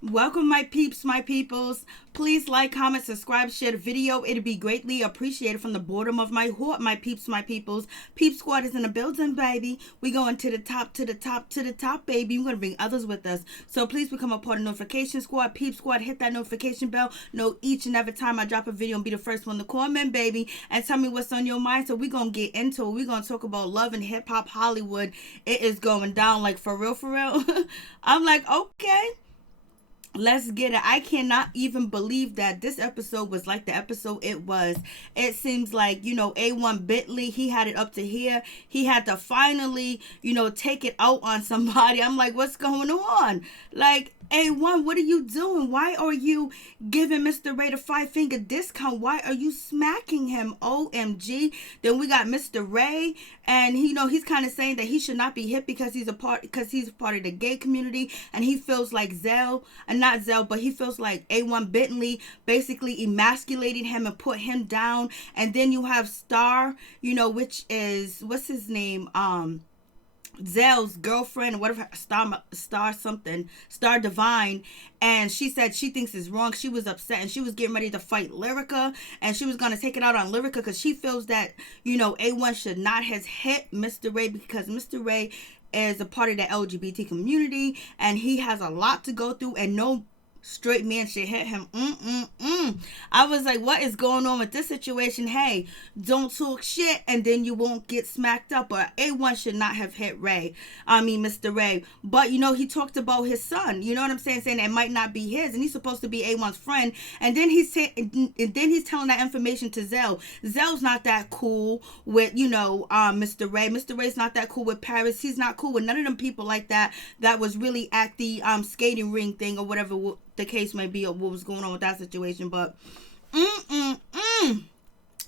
Welcome, my peeps, my peoples. Please like, comment, subscribe, share the video. It'd be greatly appreciated from the bottom of my heart, my peeps, my peoples. Peep Squad is in the building, baby. We going to the top, to the top, to the top, baby. We're going to bring others with us. So please become a part of Notification Squad. Peep Squad, hit that notification bell. Know each and every time I drop a video and be the first one to comment, baby. And tell me what's on your mind. So we're going to get into it. We're going to talk about love and hip-hop Hollywood. It is going down, like, for real, for real. I'm like, okay. Let's get it. I cannot even believe that this episode was like the episode it was. It seems like, A1 Bentley, he had it up to here. He had to finally, take it out on somebody. I'm like, what's going on? Like, A1, what are you doing? Why are you giving Mr. Ray the 5-finger discount? Why are you smacking him? OMG. Then we got Mr. Ray, and he's kind of saying that he should not be hit because he's a part of the gay community, and he feels like not Zell, but he feels like A1 Bentley basically emasculated him and put him down. And then you have Star, which is, what's his name? Zell's girlfriend, whatever, Star Divine, and she said she thinks it's wrong. She was upset and she was getting ready to fight Lyrica, and she was going to take it out on Lyrica because she feels that, A1 should not have hit Mr. Ray because Mr. Ray is a part of the LGBT community and he has a lot to go through, and no straight man should hit him. I was like, what is going on with this situation? Hey, don't talk shit and then you won't get smacked up. Or A1 should not have hit Mr. Ray. But he talked about his son. You know what I'm saying? Saying it might not be his, and he's supposed to be A1's friend. And then he's telling that information to Zell. Zell's not that cool with Mr. Ray. Mr. Ray's not that cool with Paris. He's not cool with none of them people like that. That was really at the skating ring thing or whatever the case may be, or what was going on with that situation. But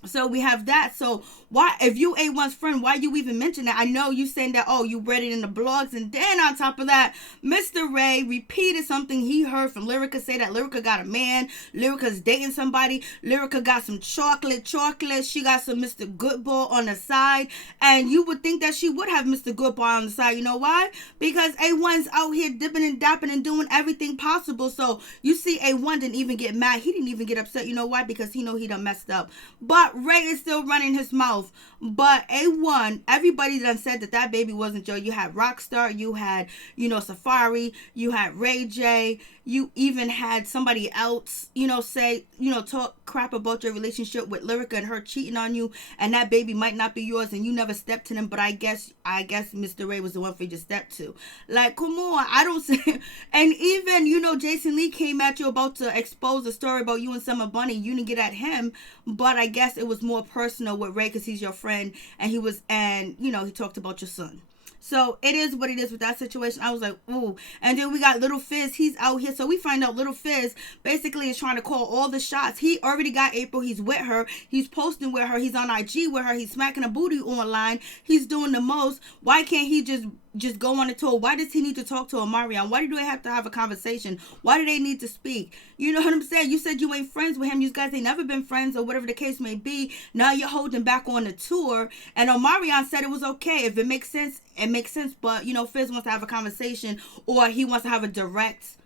so we have that. So why, if you A1's friend, why you even mention that? I know you saying that, oh, you read it in the blogs, and then on top of that, Mr. Ray repeated something he heard from Lyrica, say that Lyrica got a man, Lyrica's dating somebody, Lyrica got some chocolate, she got some Mr. Goodball on the side, and you would think that she would have Mr. Goodball on the side. You know why? Because A1's out here dipping and dapping and doing everything possible. So you see A1 didn't even get mad. He didn't even get upset. You know why? Because he know he done messed up. But Ray is still running his mouth. But A1, everybody done said that baby wasn't Joe. You had Rockstar, you had, Safari, you had Ray J, you even had somebody else, say, talk crap about your relationship with Lyrica and her cheating on you, and that baby might not be yours, and you never stepped to them, but I guess Mr. Ray was the one for you to step to. Like, come on, I don't say. And even, Jason Lee came at you about to expose a story about you and Summer Bunny. You didn't get at him, but I guess it was more personal with Ray because he's your friend, and he talked about your son. So it is what it is with that situation. I was like, ooh. And then we got Little Fizz. He's out here. So we find out Little Fizz basically is trying to call all the shots. He already got Apryl. He's with her. He's posting with her. He's on IG with her. He's smacking a booty online. He's doing the most. Why can't he just go on a tour? Why does he need to talk to Omarion? Why do they have to have a conversation? Why do they need to speak? You know what I'm saying? You said you ain't friends with him. You guys ain't never been friends, or whatever the case may be. Now you're holding back on the tour. And Omarion said it was okay. If it makes sense, it makes sense. But, Fizz wants to have a conversation, or he wants to have a direct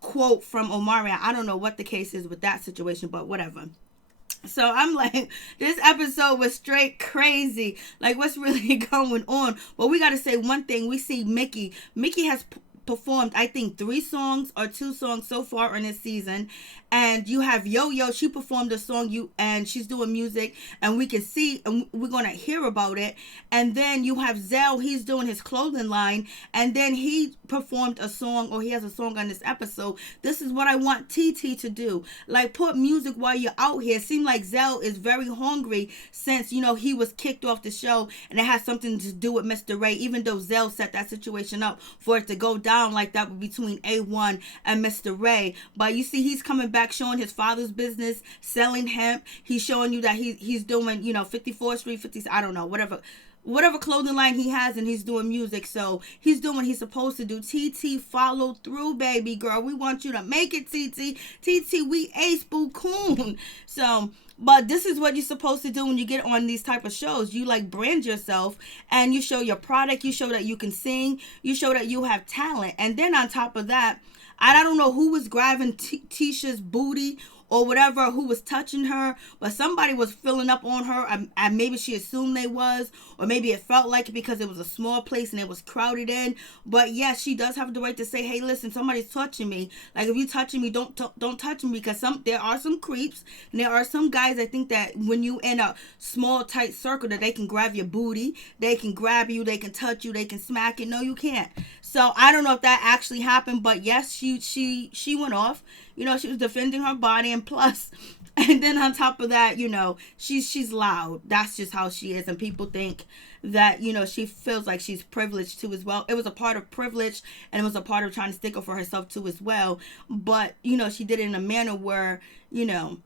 quote from Omarion. I don't know what the case is with that situation, but whatever. So I'm like, this episode was straight crazy. Like, what's really going on? But we got to say one thing. We see Micky. Micky has performed, I think, 3 songs or 2 songs so far in this season. And you have Yo-Yo. She performed a song, and she's doing music, and we can see, and we're going to hear about it. And then you have Zell. He's doing his clothing line, and then he performed a song, or he has a song on this episode. This is what I want TT to do. Like, put music while you're out here. It seems like Zell is very hungry since, he was kicked off the show, and it has something to do with Mr. Ray, even though Zell set that situation up for it to go down like that between A1 and Mr. Ray. But you see, he's coming back showing his father's business, selling hemp. He's showing you that he's doing, 54th Street, 50, I don't know, whatever clothing line he has, and he's doing music. So he's doing what he's supposed to do. TT, follow through, baby girl. We want you to make it, TT, we ace boo coon. So, but this is what you're supposed to do when you get on these type of shows. You brand yourself, and you show your product. You show that you can sing. You show that you have talent. And then on top of that, I don't know who was grabbing Tisha's booty or whatever, who was touching her, but somebody was filling up on her, and maybe she assumed they was, or maybe it felt like it because it was a small place and it was crowded in. But yes, she does have the right to say, hey, listen, somebody's touching me. Like, if you touching me, don't touch me, because there are some creeps, and there are some guys, I think, that when you in a small tight circle, that they can grab your booty, they can grab you, they can touch you, they can smack it. No, you can't. So I don't know if that actually happened, but yes, she went off. You know, she was defending her body, and plus, and then on top of that, you know, she's loud. That's just how she is, and people think that, you know, she feels like she's privileged too as well. It was a part of privilege, and it was a part of trying to stick up for herself too as well. But, you know, she did it in a manner where, you know,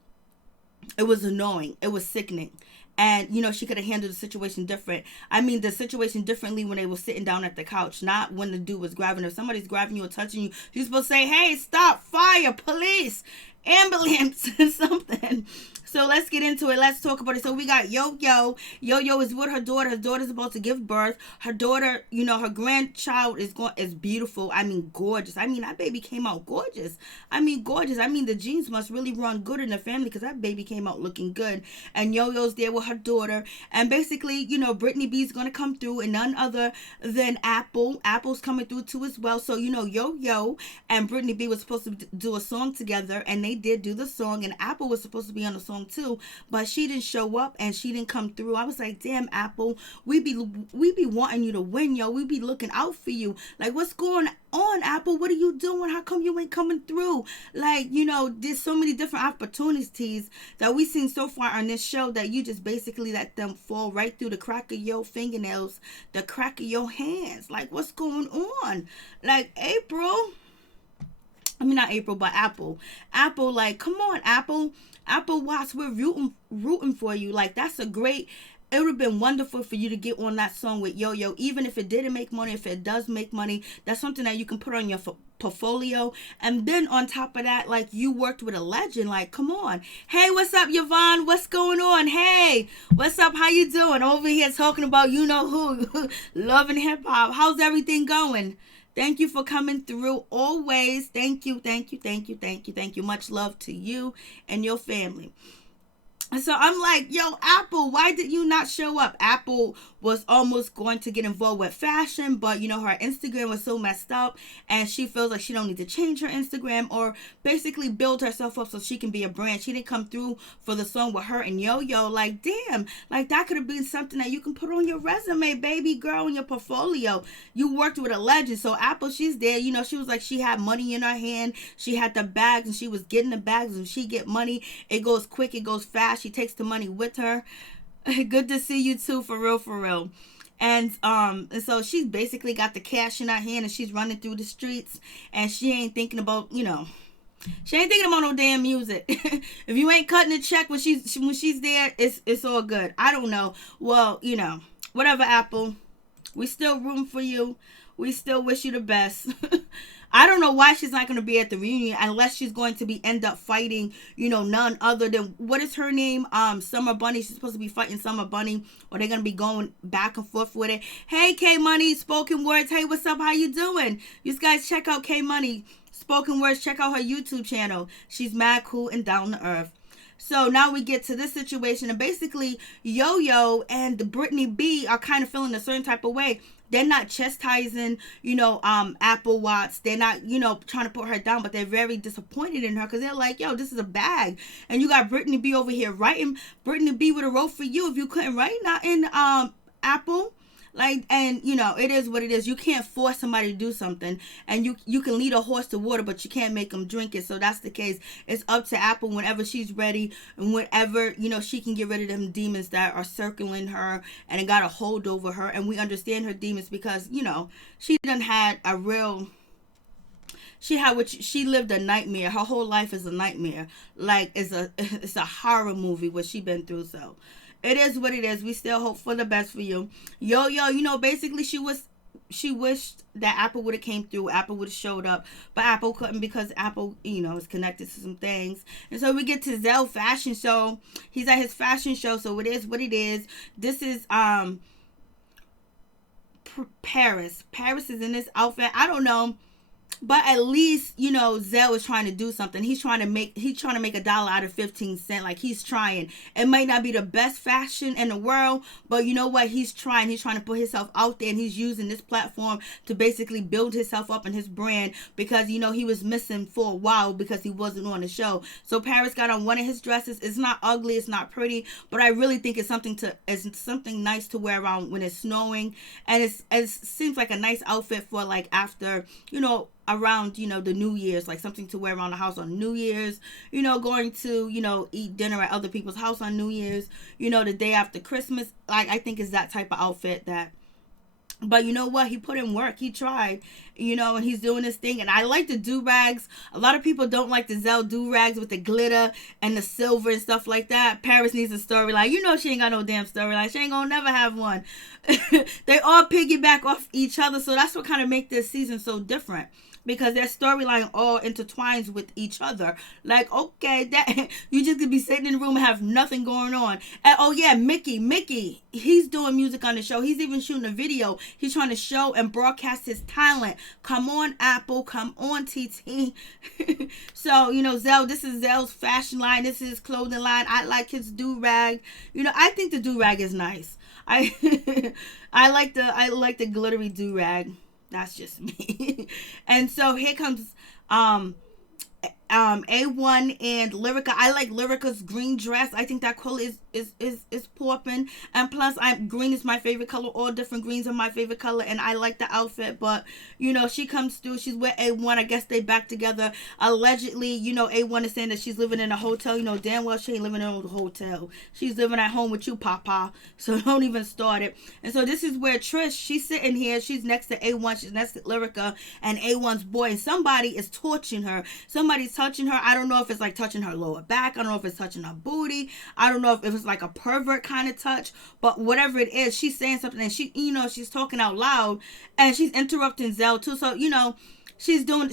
it was annoying. It was sickening. And, you know, she could have handled the situation different. I mean, the situation differently when they were sitting down at the couch, not when the dude was grabbing her. If somebody's grabbing you or touching you, you're supposed to say, hey, stop, fire, police, ambulance, something. So let's get into it. Let's talk about it. So we got Yo-Yo. Yo-Yo is with her daughter. Her daughter's about to give birth. Her daughter, you know, her grandchild is beautiful. I mean, gorgeous. I mean, that baby came out gorgeous. I mean, gorgeous. I mean, the genes must really run good in the family, because that baby came out looking good. And Yo-Yo's there with her daughter. And basically, you know, Brittany B's going to come through, and none other than Apryl. April's coming through too as well. So, you know, Yo-Yo and Brittany B was supposed to do a song together, and they did do the song. And Apryl was supposed to be on the song too, but she didn't show up and she didn't come through. I was like, damn, Apryl, we be wanting you to win, yo. We be looking out for you. Like, what's going on, Apryl? What are you doing? How come you ain't coming through? Like, you know, there's so many different opportunities that we've seen so far on this show that you just basically let them fall right through the crack of your fingernails, the crack of your hands. Like, what's going on? Like, Apryl, I mean, not Apryl, but Apryl. Apryl, like, come on, Apryl. Apryl Watts, we're rooting for you. Like, that's a great, it would have been wonderful for you to get on that song with Yo-Yo. Even if it didn't make money, if it does make money, that's something that you can put on your portfolio. And then on top of that, like, you worked with a legend. Like, come on. Hey, what's up, Yvonne? What's going on? Hey, what's up? How you doing? Over here talking about you know who. Loving hip-hop. How's everything going? Thank you for coming through always. Thank you, thank you, thank you, thank you, thank you. Much love to you and your family. So I'm like, yo, Apryl, why did you not show up? Apryl was almost going to get involved with fashion, but, you know, her Instagram was so messed up, and she feels like she don't need to change her Instagram or basically build herself up so she can be a brand. She didn't come through for the song with her and Yo-Yo. Like, damn, like, that could have been something that you can put on your resume, baby girl, in your portfolio. You worked with a legend. So Apryl, she's there. You know, she was like, she had money in her hand. She had the bags, and she was getting the bags. When she get money, it goes quick, it goes fast. She takes the money with her. Good to see you too, for real, for real. And so she's basically got the cash in her hand, and she's running through the streets, and she ain't thinking about, you know, she ain't thinking about no damn music. If you ain't cutting a check when she's there, it's all good. I don't know. Well, you know, whatever, Apryl. We still rooting for you. We still wish you the best. I don't know why she's not going to be at the reunion unless she's going to end up fighting, you know, none other than, what is her name? Summer Bunny. She's supposed to be fighting Summer Bunny, or they're going to be going back and forth with it. Hey, K-Money, Spoken Words. Hey, what's up? How you doing? You guys check out K-Money, Spoken Words. Check out her YouTube channel. She's mad cool and down to earth. So now we get to this situation, and basically Yo-Yo and Brittany B are kind of feeling a certain type of way. They're not chastising, you know, Apryl Watts. They're not, you know, trying to put her down, but they're very disappointed in her, because they're like, yo, this is a bag. And you got Brittany B over here writing. Brittany B would have wrote for you if you couldn't write, not in Apryl. Like, and, you know, it is what it is. You can't force somebody to do something, and you can lead a horse to water, but you can't make them drink it. So that's the case. It's up to Apryl whenever she's ready, and whenever, you know, she can get rid of them demons that are circling her and got a hold over her. And we understand her demons because, you know, she done had a real... She lived a nightmare. Her whole life is a nightmare. Like, it's a horror movie what she been through. So it is what it is. We still hope for the best for you. Yo-Yo, you know, basically she wished that Apryl would have came through. Apryl would have showed up, but Apryl couldn't because Apryl, you know, is connected to some things. And so we get to Zell fashion show. He's at his fashion show, so it is what it is. This is Paris. Paris is in this outfit. I don't know. But at least, you know, Zell is trying to do something. He's trying to make $1 out of 15 cents. Like, he's trying. It might not be the best fashion in the world, but you know what? He's trying. He's trying to put himself out there, and he's using this platform to basically build himself up in his brand, because, you know, he was missing for a while because he wasn't on the show. So Paris got on one of his dresses. It's not ugly, it's not pretty, but I really think it's something nice to wear around when it's snowing, and it seems like a nice outfit for, like, after, you know, around, you know, the New Year's, like something to wear around the house on New Year's, you know, going to, you know, eat dinner at other people's house on New Year's, you know, the day after Christmas. Like, I think is that type of outfit that. But you know what? He put in work. He tried, you know, and he's doing this thing. And I like the do-rags. A lot of people don't like the Zell do-rags with the glitter and the silver and stuff like that. Paris needs a storyline. You know she ain't got no damn storyline. She ain't gonna never have one. They all piggyback off each other. So that's what kind of make this season so different, because their storyline all intertwines with each other. Like, okay, that you just could be sitting in the room and have nothing going on. And oh yeah, Micky, he's doing music on the show. He's even shooting a video. He's trying to show and broadcast his talent. Come on, Apple. Come on, TT. So, you know, Zell, this is Zell's fashion line. This is his clothing line. I like his do-rag. You know, I think the do-rag is nice. I like the glittery do-rag. That's just me. And so here comes A1 and Lyrica. I like Lyrica's green dress. I think that color is popping. And plus, green is my favorite color. All different greens are my favorite color, and I like the outfit. But you know, she comes through. She's with A1. I guess they back together. Allegedly, you know, A1 is saying that she's living in a hotel. You know, damn well she ain't living in a hotel. She's living at home with you, Papa. So don't even start it. And so this is where Trish, she's sitting here. She's next to A1. She's next to Lyrica and A1's boy. And somebody is torching her. Somebody's touching her. I don't know if it's like touching her lower back. I don't know if it's touching her booty. I don't know if it was like a pervert kind of touch. But whatever it is, she's saying something, and she, you know, she's talking out loud, and she's interrupting Zell too. So, you know, she's doing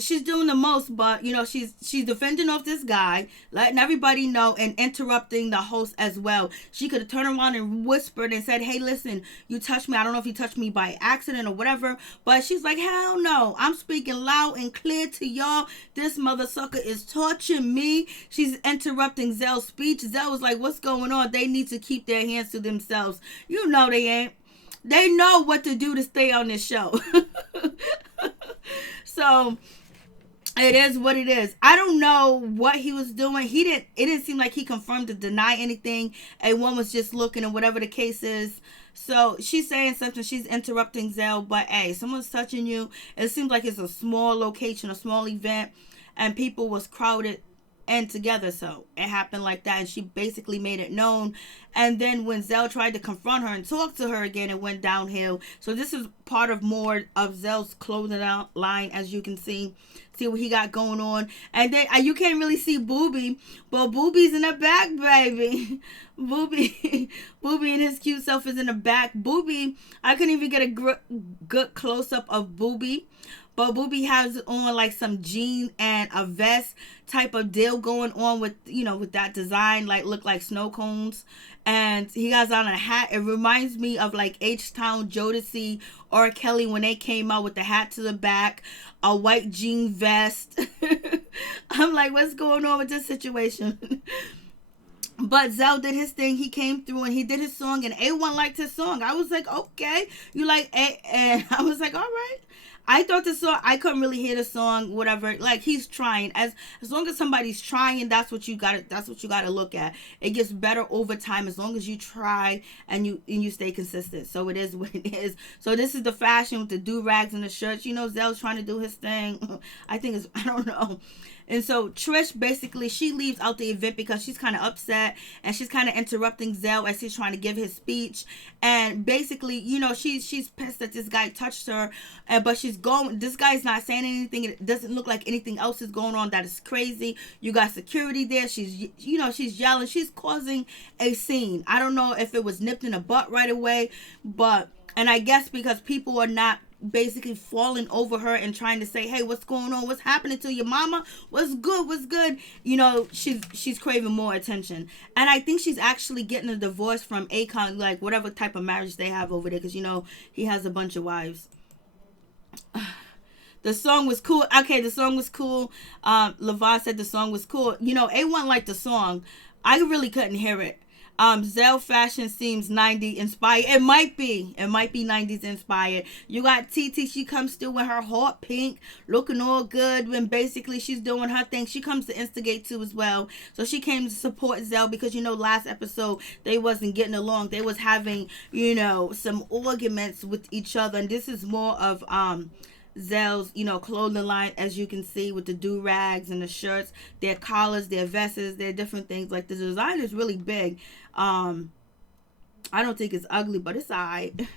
the most, but you know, she's defending off this guy, letting everybody know, and interrupting the host as well. She could have turned around and whispered and said, hey, listen, you touched me. I don't know if you touched me by accident or whatever, but she's like, hell no, I'm speaking loud and clear to y'all. This mother sucker is torturing me. She's interrupting Zell's speech. Zell was like, what's going on? They need to keep their hands to themselves. You know they ain't. They know what to do to stay on this show. So it is what it is. I don't know what he was doing. It didn't seem like he confirmed to deny anything. A1 was just looking, and whatever the case is. So she's saying something. She's interrupting Zell. But hey, someone's touching you. It seems like it's a small location, a small event, and people was crowded and together, so it happened like that, and she basically made it known. And then when Zell tried to confront her and talk to her again, it went downhill. So this is part of more of Zell's clothing line, as you can see what he got going on. And then you can't really see Booby, but Booby's in the back, baby. Booby and his cute self is in the back. Booby, I couldn't even get a good close-up of Booby. But Booby has on like some jeans and a vest type of deal going on with, you know, with that design, like look like snow cones. And he has on a hat. It reminds me of like H-Town, Jodeci, or Kelly when they came out with the hat to the back, a white jean vest. I'm like, what's going on with this situation? But Zell did his thing. He came through and he did his song, and A1 liked his song. I was like, okay, you like A, and I was like, all right. I thought the song, I couldn't really hear the song, whatever. Like, he's trying. As long as somebody's trying, that's what you gotta look at. It gets better over time as long as you try and you stay consistent. So it is what it is. So this is the fashion with the do-rags and the shirts. You know, Zell's trying to do his thing. I don't know. And so Trish, basically, she leaves out the event because she's kind of upset, and she's kind of interrupting Zell as he's trying to give his speech. And basically, you know, she's pissed that this guy touched her, but this guy's not saying anything. It doesn't look like anything else is going on that is crazy. You got security there. She's yelling. She's causing a scene. I don't know if it was nipped in the butt right away, and I guess because people are not basically falling over her and trying to say, hey, what's going on? What's happening to your mama? What's good? You know, she's craving more attention. And I think she's actually getting a divorce from Akon, like whatever type of marriage they have over there, because, you know, he has a bunch of wives. The song was cool. Okay, the song was cool. Levon said the song was cool. You know, A1 liked the song. I really couldn't hear it. Zell fashion seems 90 inspired. It might be. It might be 90s inspired. You got TT. She comes through with her hot pink, looking all good. When basically she's doing her thing. She comes to instigate too as well. So she came to support Zell because you know last episode they wasn't getting along. They was having some arguments with each other, and this is more of Zell's, clothing line, as you can see, with the do-rags and the shirts, their collars, their vests, their different things. Like, the design is really big. I don't think it's ugly, but it's alright.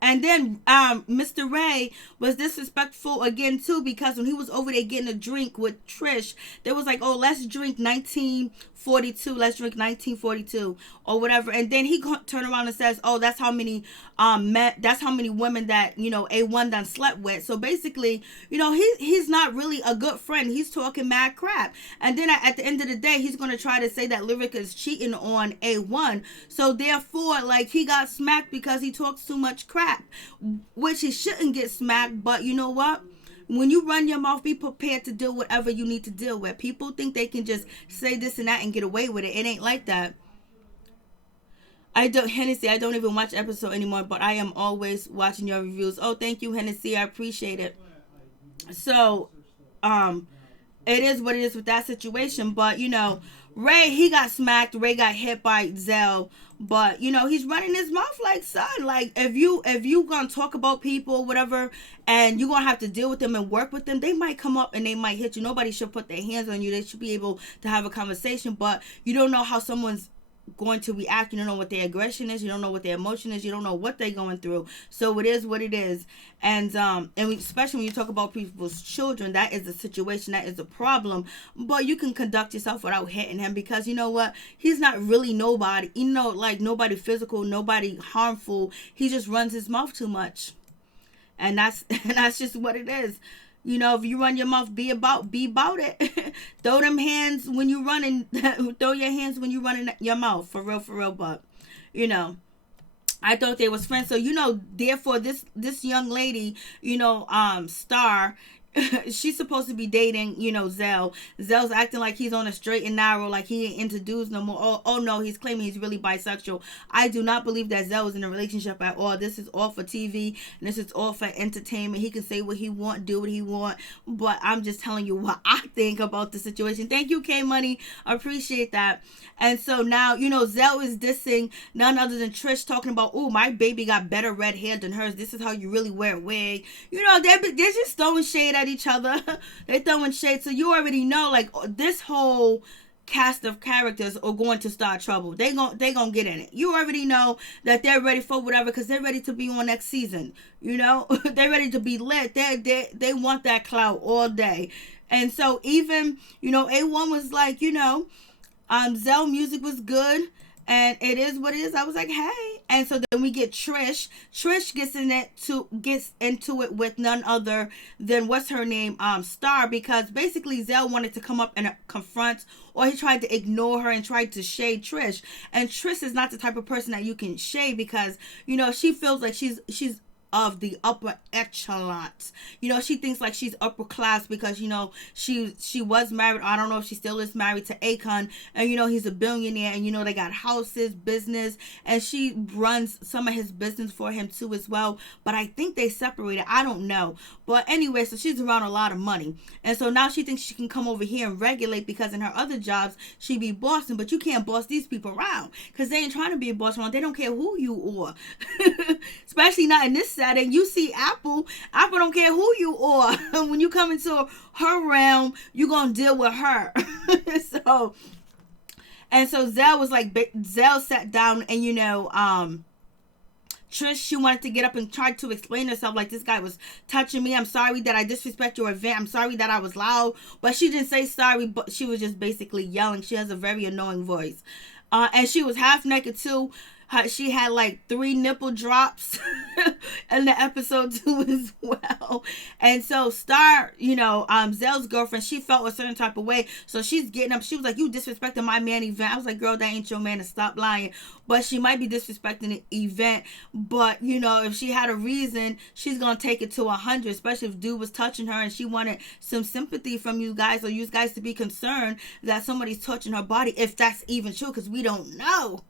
And then Mr. Ray was disrespectful again too, because when he was over there getting a drink with Trish, they was like, oh, let's drink 1942, let's drink 1942 or whatever. And then he turned around and says, oh, that's how many that's how many women that A1 done slept with. So basically, he's not really a good friend. He's talking mad crap. And then at the end of the day, he's going to try to say that Lyrica is cheating on A1. So therefore, like, he got smacked because he talks too much crap, which he shouldn't get smacked. But you know what? When you run your mouth, be prepared to deal with whatever you need to deal with. People think they can just say this and that and get away with it. It ain't like that. Hennessy, I don't even watch episode anymore, but I am always watching your reviews. Oh, thank you, Hennessy. I appreciate it. So, it is what it is with that situation. But, Ray, he got smacked. Ray got hit by Zell. But, he's running his mouth like, son, like, if you gonna talk about people, whatever, and you're gonna have to deal with them and work with them, they might come up and they might hit you. Nobody should put their hands on you. They should be able to have a conversation, but you don't know how someone's going to react. You don't know what their aggression is. You don't know what their emotion is. You don't know what they're going through. So it is what it is. And especially when you talk about people's children, that is a situation, that is a problem. But you can conduct yourself without hitting him, because you know what? He's not really nobody. Like nobody physical, nobody harmful. He just runs his mouth too much, and that's just what it is. If you run your mouth, be about it. Throw them hands when you running. Throw your hands when you running your mouth. For real. But, I thought they was friends. So, therefore, this young lady, Star, she's supposed to be dating, Zell. Zell's acting like he's on a straight and narrow, like he ain't into dudes no more. Oh no, he's claiming he's really bisexual. I do not believe that Zell is in a relationship at all. This is all for TV, and this is all for entertainment. He can say what he want, do what he want, but I'm just telling you what I think about the situation. Thank you, K Money. I appreciate that. And so now, Zell is dissing none other than Trish, talking about, oh, my baby got better red hair than hers. This is how you really wear a wig. They're just throwing shade at each other. They're throwing shade. So you already know, like, this whole cast of characters are going to start trouble. They gonna get in it. You already know that they're ready for whatever, because they're ready to be on next season. They're ready to be lit. They want that clout all day. And so even, A1 was like, Zell music was good, and it is what it is. I was like, hey. And so then we get Trish. Trish gets into it with none other than, what's her name, Star, because basically Zell wanted to come up and confront, or he tried to ignore her and tried to shade Trish. And Trish is not the type of person that you can shade, because she feels like she's of the upper echelons. She thinks like she's upper class because, she was married. I don't know if she still is married to Akon, and, he's a billionaire, and, they got houses, business, and she runs some of his business for him too as well. But I think they separated. I don't know. But anyway, so she's around a lot of money. And so now she thinks she can come over here and regulate, because in her other jobs, she be bossing. But you can't boss these people around, because they ain't trying to be a boss around. They don't care who you are. Especially not in this setting. You see Apryl don't care who you are. When you come into her realm, you're going to deal with her. So Zell was like, Zell sat down, and Trish, she wanted to get up and try to explain herself, like, this guy was touching me. I'm sorry that I disrespect your event. I'm sorry that I was loud. But she didn't say sorry, but she was just basically yelling. She has a very annoying voice. And she was half naked too. She had like 3 nipple drops in the episode too as well. And so Star, Zell's girlfriend, she felt a certain type of way. So she's getting up. She was like, you disrespecting my man event. I was like, girl, that ain't your man, to stop lying. But she might be disrespecting the event. But, if she had a reason, she's going to take it to 100, especially if dude was touching her and she wanted some sympathy from you guys, or you guys to be concerned that somebody's touching her body, if that's even true, because we don't know.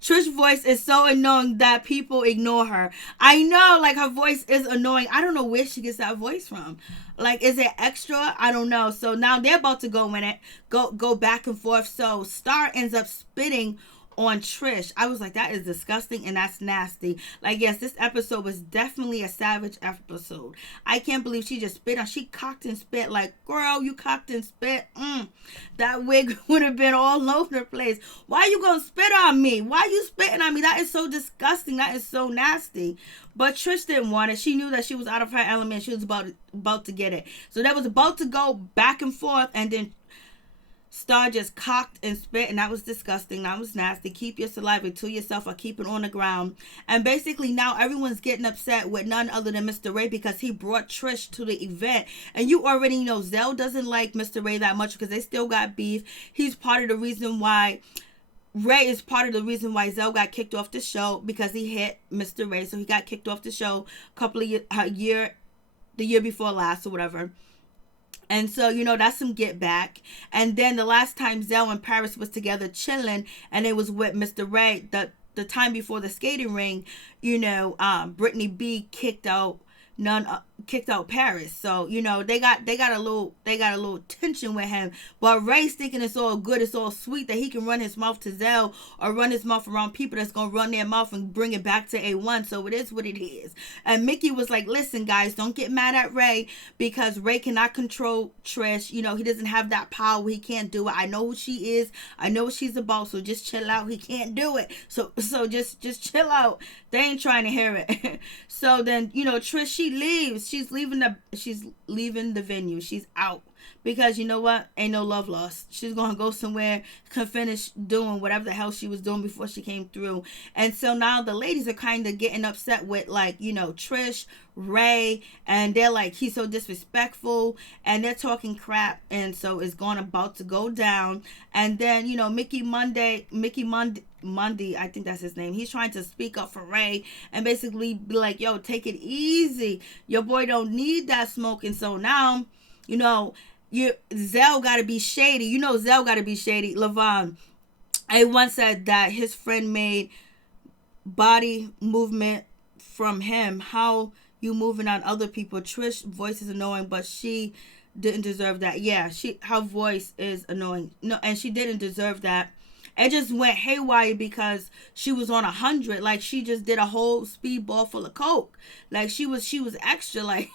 Trish's voice is so annoying that people ignore her. I know, like, her voice is annoying. I don't know where she gets that voice from. Like, is it extra? I don't know. So now they're about to go in it, go back and forth. So Star ends up spitting on Trish. I was like, that is disgusting and that's nasty. Like, yes, this episode was definitely a savage episode. I can't believe she just spit on. She cocked and spit. Like, girl, you cocked and spit. That wig would have been all over the place. Why you gonna spit on me? Why you spitting on me? That is so disgusting. That is so nasty. But Trish didn't want it. She knew that she was out of her element. She was about to get it. So that was about to go back and forth, and then Star just cocked and spit, and that was disgusting. That was nasty. Keep your saliva to yourself or keep it on the ground. And basically now everyone's getting upset with none other than Mr. Ray, because he brought Trish to the event. And you already know Zell doesn't like Mr. Ray that much because they still got beef. He's part of the reason why Ray is part of the reason why Zell got kicked off the show, because he hit Mr. Ray. So he got kicked off the show the year before last or whatever. And so, that's some get back. And then the last time Zell and Paris was together chilling, and it was with Mr. Ray, the time before the skating ring, Brittany B kicked out Paris. So, they got a little tension with him. But Ray's thinking it's all good, it's all sweet, that he can run his mouth to Zell or run his mouth around people that's gonna run their mouth and bring it back to A1. So it is what it is. And Micky was like, listen guys, don't get mad at Ray, because Ray cannot control Trish. He doesn't have that power. He can't do it. I know who she is. I know what she's about. So just chill out. He can't do it. So just chill out. They ain't trying to hear it. So then, Trish, she leaves. She's leaving the venue. She's out. Because you know what? Ain't no love lost. She's going to go somewhere, can finish doing whatever the hell she was doing before she came through. And so now the ladies are kind of getting upset with, like, Trish, Ray, and they're like, he's so disrespectful, and they're talking crap, and so it's about to go down. And then, Munday, I think that's his name. He's trying to speak up for Ray and basically be like, yo, take it easy. Your boy don't need that smoke. And so now, Zell got to be shady. Zell got to be shady. Levon, I once said that his friend made body movement from him. How you moving on other people? Trish's voice is annoying, but she didn't deserve that. Yeah, her voice is annoying. No, and she didn't deserve that. It just went haywire because she was on 100. Like, she just did a whole speedball full of coke. Like, she was extra. Like,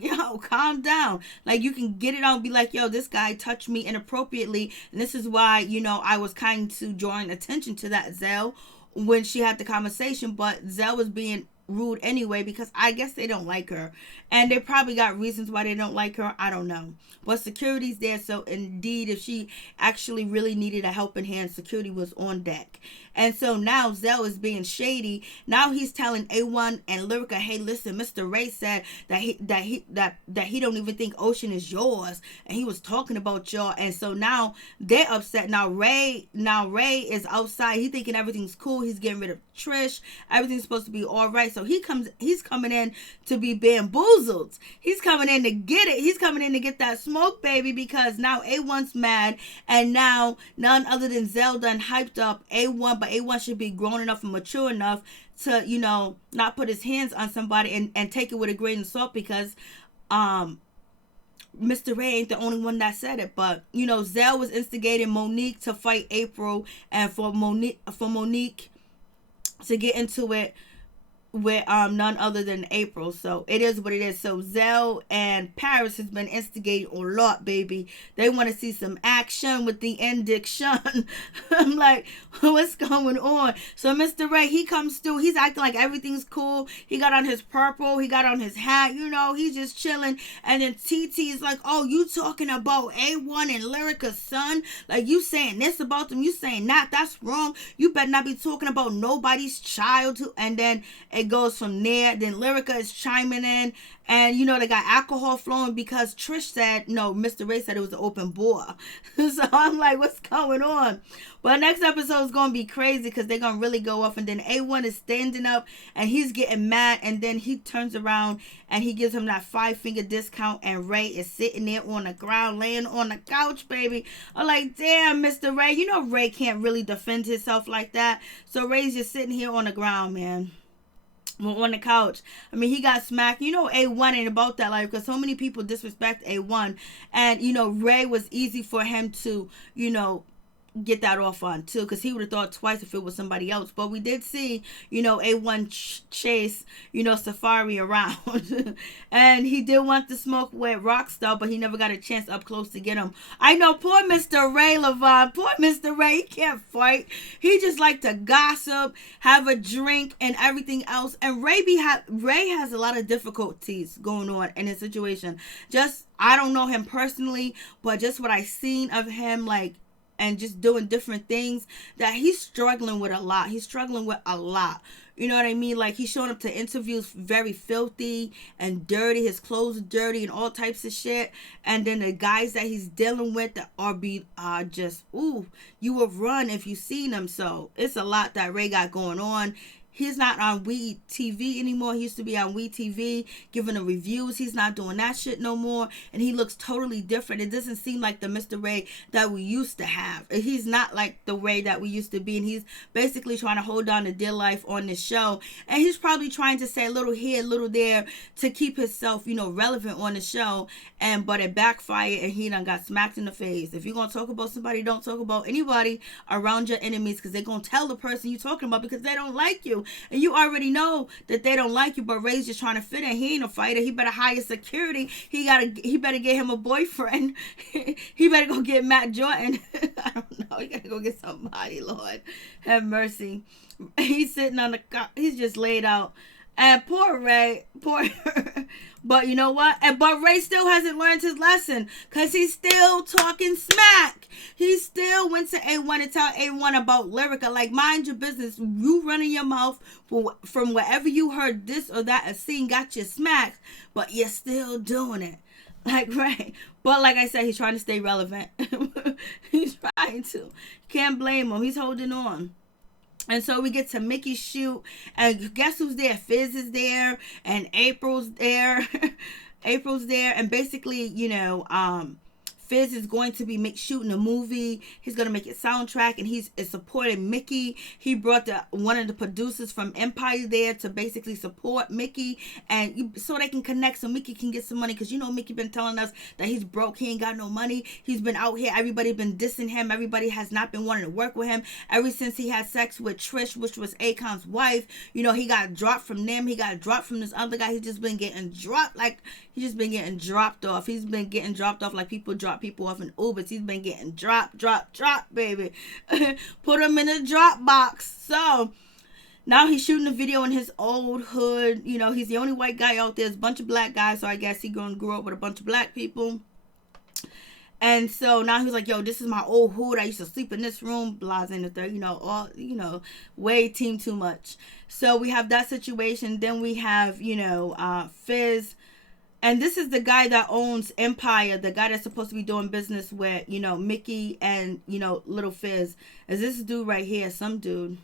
yo, calm down. Like, you can get it out and be like, yo, this guy touched me inappropriately, and this is why, I was kind to drawing attention to that, Zell, when she had the conversation. But Zell was being rude anyway, because I guess they don't like her, and they probably got reasons why they don't like her. I don't know, but security's there, so indeed, if she actually really needed a helping hand, security was on deck. And so now Zell is being shady. Now he's telling A1 and Lyrica, hey, listen, Mr. Ray said that he don't even think Ocean is yours, and he was talking about y'all. And so now they're upset. Now Ray is outside. He thinking everything's cool. He's getting rid of Trish. Everything's supposed to be all right. So he's coming in to be bamboozled. He's coming in to get it. He's coming in to get that smoke, baby, because now A1's mad, and now none other than Zell done hyped up A1, but A1 should be grown enough and mature enough to, not put his hands on somebody and take it with a grain of salt, because Mr. Ray ain't the only one that said it. But, Zell was instigating Monique to fight Apryl, and for Monique to get into it with none other than Apryl. So it is what it is. So Zell and Paris has been instigating a lot, baby. They want to see some action with the indiction. I'm like, what's going on? So Mr. Ray, he comes through. He's acting like everything's cool. He got on his purple. He got on his hat. You know, he's just chilling. And then TT is like, oh, you talking about A1 and Lyrica's son? Like, you saying this about them? You saying that? That's wrong. You better not be talking about nobody's child. And then it goes from there. Then Lyrica is chiming in, and you know they got alcohol flowing because Trish said no. Mr. Ray said it was an open bore. So I'm like, what's going on? But next episode is gonna be crazy because they're gonna really go off. And then A1 is standing up and he's getting mad, and then he turns around and he gives him that 5-finger discount, and Ray is sitting there on the ground, laying on the couch, baby. I'm like, damn, Mr. Ray, you know Ray can't really defend himself like that. So Ray's just sitting here on the ground, man. On the couch. I mean, he got smacked. You know, A1 ain't about that life because so many people disrespect A1. And, you know, Ray was easy for him to, you know, get that off on too, because he would have thought twice if it was somebody else. But we did see, you know, A1 chase, you know, Safari around. And he did want to smoke with Rockstar, but he never got a chance up close to get him. I know, poor Mr. Ray Levon, poor Mr. Ray, he can't fight. He just like to gossip, have a drink, and everything else. And Ray has a lot of difficulties going on in his situation. Just, I don't know him personally, but just what I seen of him, like, and just doing different things, that he's struggling with a lot. He's struggling with a lot. You know what I mean? Like, he's showing up to interviews very filthy and dirty. His clothes are dirty and all types of shit. And then the guys that he's dealing with that are just, ooh, you would run if you seen them. So it's a lot that Ray got going on. He's not on We TV anymore. He used to be on We TV giving the reviews. He's not doing that shit no more. And he looks totally different. It doesn't seem like the Mr. Ray that we used to have. He's not like the Ray that we used to be. And he's basically trying to hold on to dear life on this show. And he's probably trying to say a little here, a little there to keep himself, you know, relevant on the show. But it backfired and he done got smacked in the face. If you're going to talk about somebody, don't talk about anybody around your enemies, because they're going to tell the person you're talking about because they don't like you. And you already know that they don't like you, but Ray's just trying to fit in. He ain't a fighter. He better hire security. He better get him a boyfriend. He better go get Matt Jordan. I don't know. He gotta go get somebody, Lord. Have mercy. He's sitting on the he's just laid out. And poor Ray, but you know what? But Ray still hasn't learned his lesson, because he's still talking smack. He still went to A1 to tell A1 about Lyrica. Like, mind your business. You running your mouth from wherever you heard this or that a scene got you smacked, but you're still doing it. Like, Ray. But like I said, he's trying to stay relevant. He's trying to. Can't blame him. He's holding on. And so we get to Micky's shoot, and guess who's there? Fizz is there, and Apryl's there. April's there, and basically, you know, Fizz is going to be shooting a movie. He's going to make a soundtrack, and he's supporting Micky. He brought one of the producers from Empire there to basically support Micky, and so they can connect, so Micky can get some money, because you know Micky been telling us that he's broke, he ain't got no money. He's been out here, everybody been dissing him, everybody has not been wanting to work with him ever since he had sex with Trish, which was Akon's wife. You know, he got dropped from them, he got dropped from this other guy. He's just been getting dropped, like, he's just been getting dropped off. He's been getting dropped off like people drop people off in Ubers. He's been getting dropped, baby. Put him in a drop box. So now he's shooting a video in his old hood. You know, he's the only white guy out there. There's a bunch of black guys, so I guess he grew up with a bunch of black people. And so now he's like, yo, this is my old hood. I used to sleep in this room, blase in the third, you know, all, you know, way team too much. So we have that situation. Then we have, you know, Fizz. And this is the guy that owns Empire, the guy that's supposed to be doing business with, you know, Micky and, you know, Little Fizz. Is this dude right here, some dude.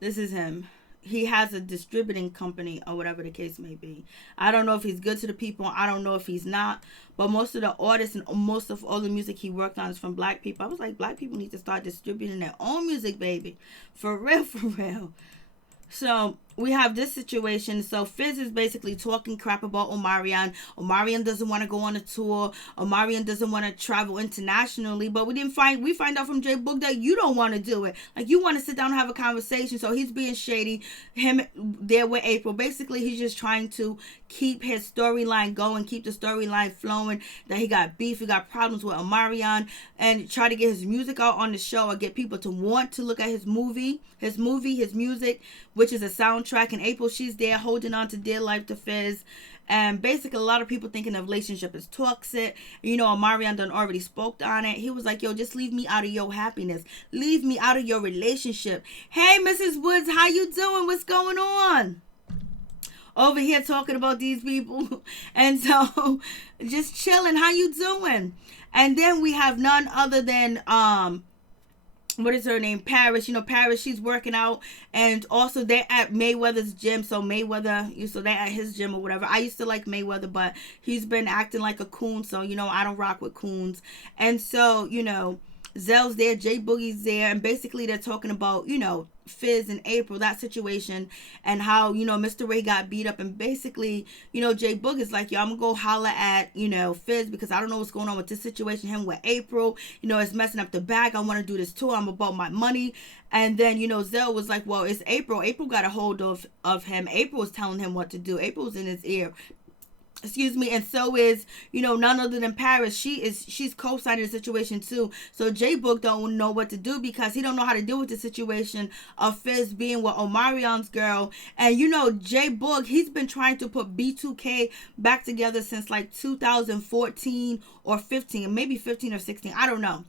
This is him. He has a distributing company or whatever the case may be. I don't know if he's good to the people. I don't know if he's not. But most of the artists and most of all the music he worked on is from black people. I was like, black people need to start distributing their own music, baby. For real, for real. So we have this situation. So Fizz is basically talking crap about Omarion. Omarion doesn't want to go on a tour. Omarion doesn't want to travel internationally. But we find out from J Book that you don't want to do it. Like, you want to sit down and have a conversation. So he's being shady. Him there with Apryl. Basically, he's just trying to keep his storyline going, keep the storyline flowing, that he got beef, he got problems with Omarion, and try to get his music out on the show, or get people to want to look at his music, which is a soundtrack. And Apryl, she's there holding on to dear life to Fizz. And basically, a lot of people thinking the relationship is toxic. You know, Omarion done already spoke on it. He was like, yo, just leave me out of your happiness. Leave me out of your relationship. Hey, Mrs. Woods, how you doing? What's going on? Over here talking about these people. And so, just chilling. How you doing? And then we have none other than, what is her name? Paris. You know, Paris, she's working out. And also, they're at Mayweather's gym. So, so they're at his gym or whatever. I used to like Mayweather, but he's been acting like a coon. So, you know, I don't rock with coons. And so, you know, Zell's there, J Boogie's there, and basically they're talking about, you know, Fizz and Apryl, that situation, and how, you know, Mr. Ray got beat up. And basically, you know, J Boog is like, yo, I'm gonna go holler at, you know, Fizz, because I don't know what's going on with this situation, him with Apryl, you know, it's messing up the bag. I want to do this too. I'm about my money. And then, you know, Zell was like, well, it's Apryl. Apryl got a hold of him. Apryl was telling him what to do. Apryl was in his ear. Excuse me. And so is, you know, none other than Paris. She's co-signing the situation too. So J Book don't know what to do, because he don't know how to deal with the situation of Fizz being with Omarion's girl. And you know, J Book, he's been trying to put B2K back together since like 2014 or 15, maybe 15 or 16. I don't know.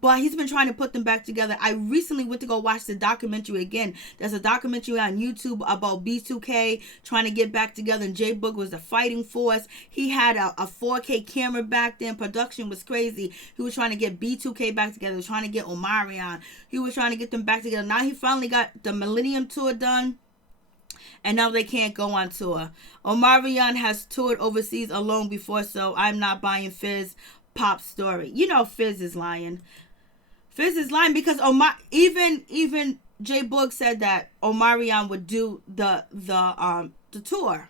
But he's been trying to put them back together. I recently went to go watch the documentary again. There's a documentary on YouTube about B2K trying to get back together. And J Book was the fighting force. He had a 4K camera back then. Production was crazy. He was trying to get B2K back together. He was trying to get Omarion. He was trying to get them back together. Now he finally got the Millennium Tour done. And now they can't go on tour. Omarion has toured overseas alone before, so I'm not buying Fizz pop story. You know, Fizz is lying. Fizz is lying, because even J Boog said that Omarion would do the tour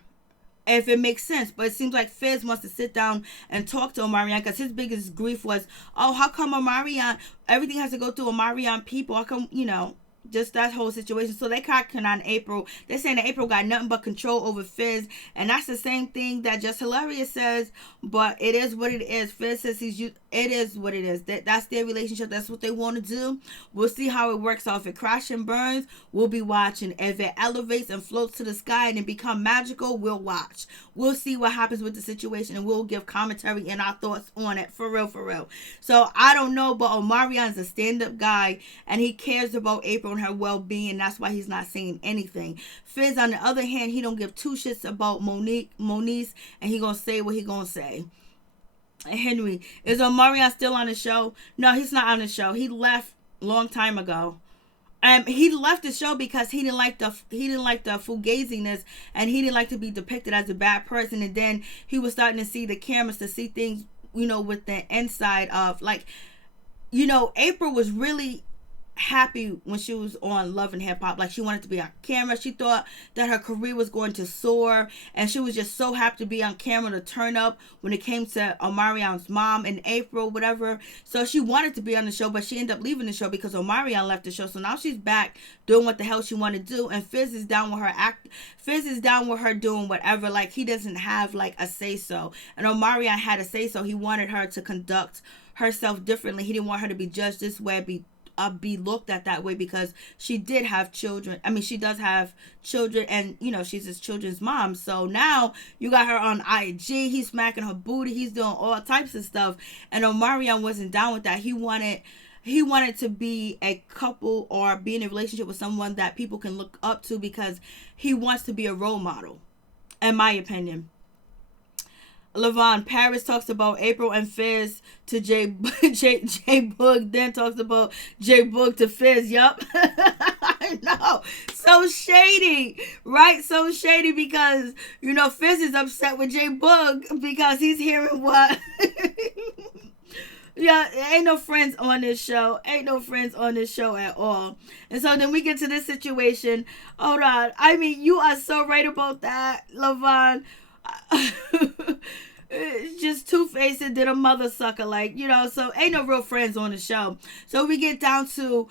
if it makes sense. But it seems like Fizz wants to sit down and talk to Omarion, because his biggest grief was, oh, how come Omarion, everything has to go through Omarion people? How come, you know, just that whole situation. So they cracking on Apryl. They're saying that Apryl got nothing but control over Fizz. And that's the same thing that Just Hilarious says. But it is what it is. Fizz says it is what it is. That's their relationship. That's what they want to do. We'll see how it works out. If it crashes and burns, we'll be watching. If it elevates and floats to the sky and it become magical, we'll watch. We'll see what happens with the situation, and we'll give commentary and our thoughts on it. For real, for real. So I don't know, but Omarion's a stand-up guy, and he cares about Apryl and her well-being. That's why he's not saying anything. Fizz, on the other hand, he don't give two shits about Moniece, and he gonna say what he gonna say. Henry, is Omarion still on the show? No, he's not on the show. He left a long time ago. He left the show because he didn't like the fugaziness, and he didn't like to be depicted as a bad person. And then he was starting to see the cameras, to see things, you know, with the inside of, like, you know, Apryl was really happy when she was on Love and Hip Hop. Like, she wanted to be on camera. She thought that her career was going to soar, and she was just so happy to be on camera, to turn up when it came to Omarion's mom and Apryl, whatever. So she wanted to be on the show, but she ended up leaving the show because Omarion left the show. So now she's back doing what the hell she wanted to do, and Fizz is down with her Fizz is down with her doing whatever. Like, he doesn't have like a say so, and Omarion had a say so. He wanted her to conduct herself differently. He didn't want her to be judged this way, be looked at that way, because she did have children. I mean, she does have children, and, you know, she's his children's mom. So now you got her on IG. He's smacking her booty. He's doing all types of stuff. And Omarion wasn't down with that. He wanted to be a couple, or be in a relationship with someone that people can look up to, because he wants to be a role model, in my opinion. Levon, Paris talks about Apryl and Fizz to J Boog, then talks about J Boog to Fizz. Yup. I know. So shady, right? So shady, because, you know, Fizz is upset with J Boog because he's hearing what... Yo, Yeah, ain't no friends on this show. Ain't no friends on this show at all. And so then we get to this situation. Hold on. I mean, you are so right about that, Levon. Just two-faced and then a mother sucker, like, you know, so ain't no real friends on the show. So we get down to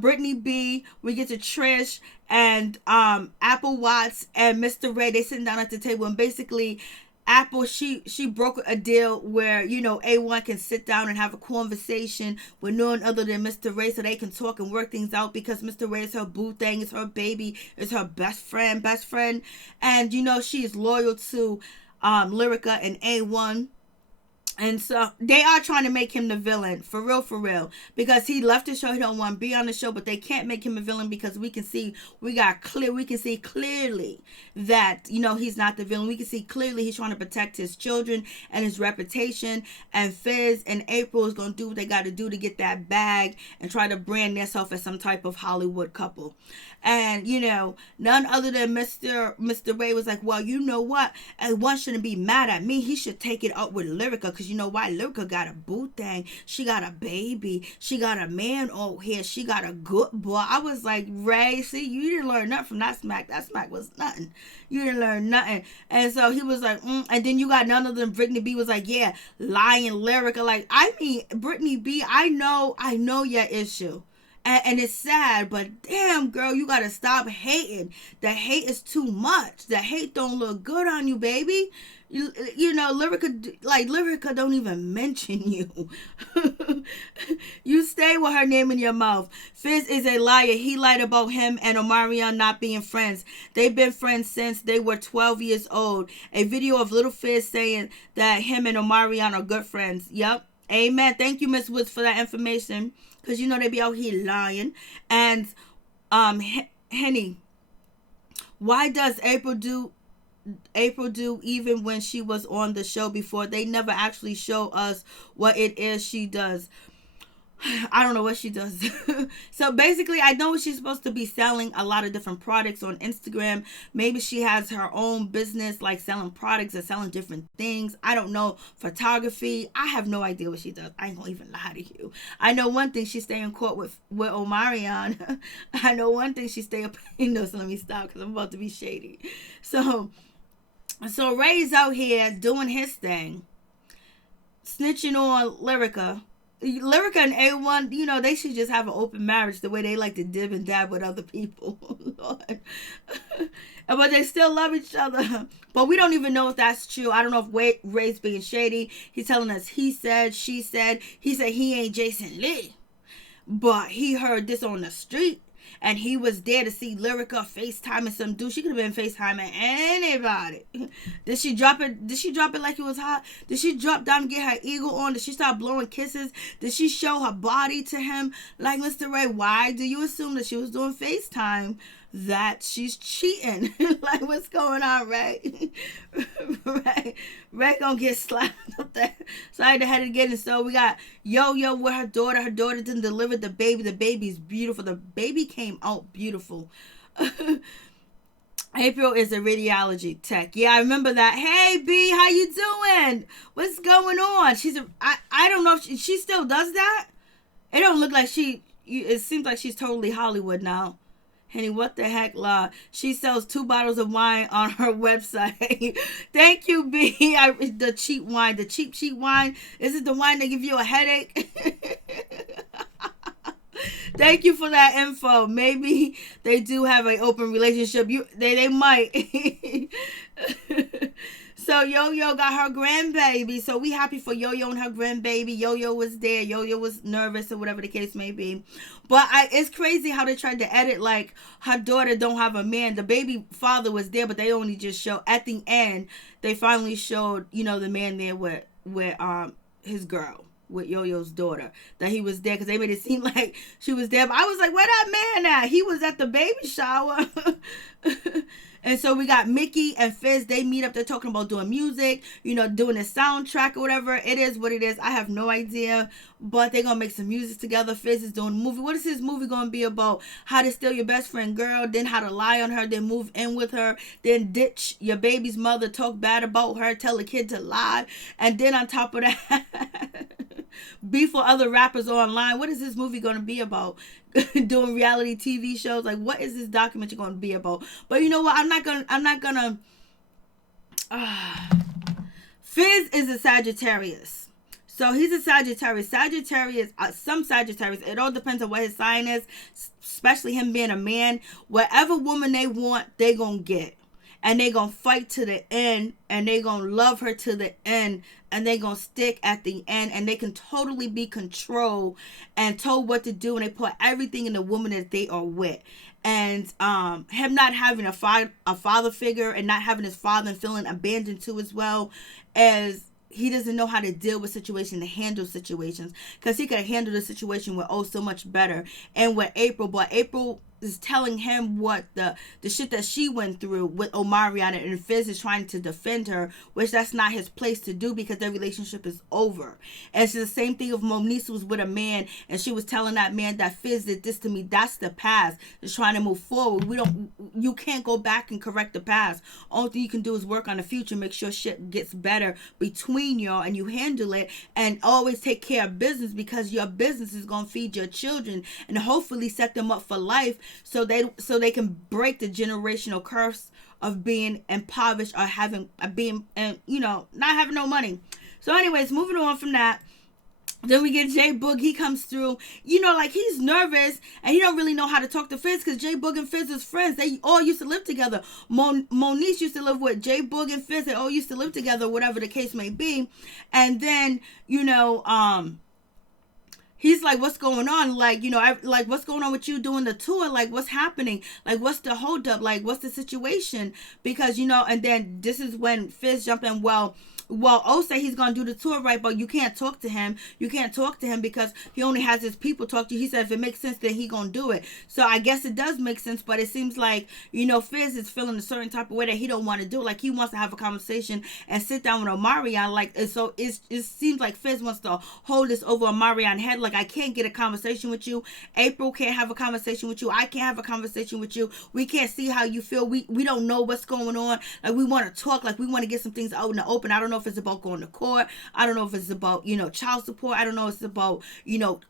Brittany B, we get to Trish and Apple Watts and Mr. Ray. They sitting down at the table, and basically Apple, she broke a deal where, you know, A1 can sit down and have a conversation with no one other than Mr. Ray, so they can talk and work things out, because Mr. Ray is her boo thing, is her baby, is her best friend. And, you know, she is loyal to Lyrica and A1. And so they are trying to make him the villain, for real, because he left the show. He don't want to be on the show, but they can't make him a villain because we can see clearly that, you know, he's not the villain. We can see clearly he's trying to protect his children and his reputation. And Fizz and Apryl is going to do what they got to do to get that bag and try to brand themselves as some type of Hollywood couple. And, you know, none other than Mr. Ray was like, well, you know what? One shouldn't be mad at me. He should take it up with Lyrica, because you know why? Lyrica got a boo thing. She got a baby. She got a man over here. She got a good boy. I was like, Ray, see, you didn't learn nothing from that smack. That smack was nothing. You didn't learn nothing. And so he was like, And then you got none of them. Brittany B was like, yeah, lying Lyrica. Like, I mean, Brittany B, I know your issue. And it's sad, but damn, girl, you gotta stop hating. The hate is too much. The hate don't look good on you, baby. You know, Lyrica don't even mention you. You stay with her name in your mouth. Fizz is a liar. He lied about him and Omarion not being friends. They've been friends since they were 12 years old. A video of little Fizz saying that him and Omarion are good friends. Yep. Amen. Thank you, Miss Woods, for that information. Because, you know, they be out here lying. And, Henny, why does Apryl do even when she was on the show before? They never actually show us what it is she does. I don't know what she does. So basically, I know she's supposed to be selling a lot of different products on Instagram. Maybe she has her own business, like selling products or selling different things. I don't know. Photography. I have no idea what she does. I ain't gonna even lie to you. I know one thing, she stay in court with Omarion. I know one thing, she stay up. So let me stop because I'm about to be shady. So Ray's out here doing his thing, snitching on Lyrica and A1, you know, they should just have an open marriage the way they like to dib and dab with other people. Lord. But they still love each other. But we don't even know if that's true. I don't know if Ray's being shady. He's telling us he said, she said. He said he ain't Jason Lee. But he heard this on the street. And he was there to see Lyrica FaceTiming some dude. She could have been FaceTiming anybody. Did she drop it like it was hot? Did she drop down and get her ego on? Did she start blowing kisses? Did she show her body to him? Like, Mr. Ray, why do you assume that she was doing FaceTime? That she's cheating. Like, what's going on, Ray? Ray gonna get slapped up there. Sorry to head again. And so we got Yo with her daughter. Her daughter didn't deliver the baby. The baby's beautiful. The baby came out beautiful. Apryl is a radiology tech. Yeah, I remember that. Hey, B, how you doing? What's going on? I don't know if she still does that. It don't look like it seems like she's totally Hollywood now. Henny, what the heck, La? She sells 2 bottles of wine on her website. Thank you, B. The cheap wine. The cheap wine. Is it the wine that gives you a headache? Thank you for that info. Maybe they do have an open relationship. They might. So Yo-Yo got her grandbaby. So we happy for Yo-Yo and her grandbaby. Yo-Yo was there. Yo-Yo was nervous or whatever the case may be. But it's crazy how they tried to edit like her daughter don't have a man. The baby father was there, but they only just show at the end. They finally showed, you know, the man there with his girl, with Yo-Yo's daughter, that he was there, because they made it seem like she was there. But I was like, where that man at? He was at the baby shower. And so we got Micky and Fizz. They meet up. They're talking about doing music, you know, doing a soundtrack or whatever. It is what it is. I have no idea. But they're going to make some music together. Fizz is doing a movie. What is his movie going to be about? How to steal your best friend girl, then how to lie on her, then move in with her, then ditch your baby's mother, talk bad about her, tell a kid to lie. And then on top of that, beef for other rappers online. What is this movie going to be about? Doing reality TV shows? Like, what is this documentary going to be about? But you know what? I'm not gonna. Fizz is a Sagittarius. So he's a Sagittarius. Some Sagittarius, it all depends on what his sign is, especially him being a man. Whatever woman they want, they gonna get. And they gonna fight to the end, and they gonna love her to the end, and they gonna stick at the end, and they can totally be controlled and told what to do, and they put everything in the woman that they are with. And him not having a father figure, and not having his father, and feeling abandoned too as well, as he doesn't know how to deal with situations, to handle situations, because he could handle the situation with so much better. And with Apryl, but Apryl is telling him what the shit that she went through with Omarion, and Fizz is trying to defend her, which that's not his place to do, because their relationship is over. And it's the same thing if Moniece was with a man and she was telling that man that Fizz did this to me. That's the past. Just trying to move forward. You can't go back and correct the past. All thing you can do is work on the future, make sure shit gets better between y'all, and you handle it, and always take care of business, because your business is gonna feed your children and hopefully set them up for life, so they can break the generational curse of being impoverished or not having no money. So anyways, moving on from that, then we get J Boog. He comes through, like he's nervous and he don't really know how to talk to Fizz, because J Boog and Fizz is friends. They all used to live together. Moniece used to live with J Boog and Fizz. They all used to live together, whatever the case may be. And then he's like, what's going on? Like, what's going on with you doing the tour? Like, what's happening? Like, what's the holdup? Like, what's the situation? Because, and then this is when Fizz jumped in, well, O say he's going to do the tour, right? But you can't talk to him. You can't talk to him because he only has his people talk to you. He said if it makes sense, then he going to do it. So I guess it does make sense, but it seems like, Fizz is feeling a certain type of way that he don't want to do. Like, he wants to have a conversation and sit down with Omarion. Like, so it seems like Fizz wants to hold this over Omarion's head. Like, I can't get a conversation with you. Apryl can't have a conversation with you. I can't have a conversation with you. We can't see how you feel. We don't know what's going on. Like, we want to talk. Like, we want to get some things out in the open. I don't know if it's about going to court. I don't know if it's about, child support. I don't know if it's about,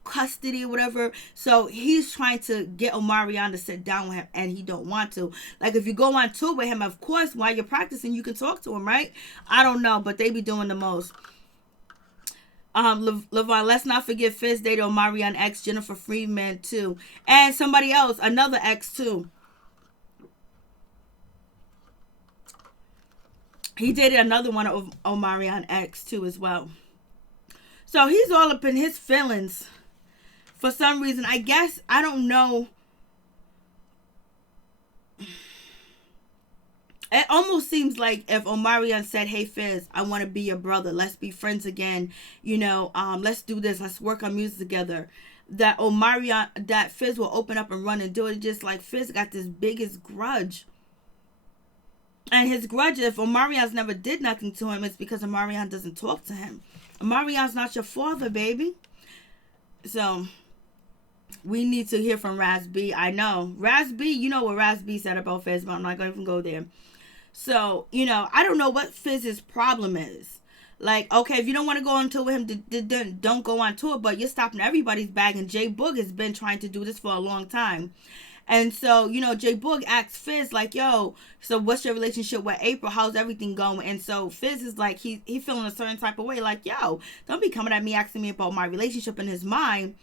custody or whatever. So he's trying to get Omarion to sit down with him, and he don't want to. Like, if you go on tour with him, of course, while you're practicing, you can talk to him, right? I don't know, but they be doing the most. Levon, let's not forget Fizz dated Omarion ex Jennifer Freeman too, and somebody else, another ex too. He dated another one of Omarion ex too as well. So he's all up in his feelings for some reason. I guess, I don't know. It almost seems like if Omarion said, hey Fizz, I want to be your brother. Let's be friends again. Let's do this. Let's work on music together. That Fizz will open up and run and do it. Just like Fizz got this biggest grudge. And his grudge, if Omarion's never did nothing to him, it's because Omarion doesn't talk to him. Omarion's not your father, baby. So, we need to hear from Raz B. I know. Raz B, you know what Raz B said about Fizz, but I'm not going to even go there. So, I don't know what Fizz's problem is. Like, okay, if you don't want to go on tour with him, then don't go on tour, but you're stopping everybody's bag, and J Boog has been trying to do this for a long time. And so, J Boog asks Fizz, like, yo, so what's your relationship with Apryl? How's everything going? And so Fizz is like, he feeling a certain type of way, like, yo, don't be coming at me asking me about my relationship. In his mind,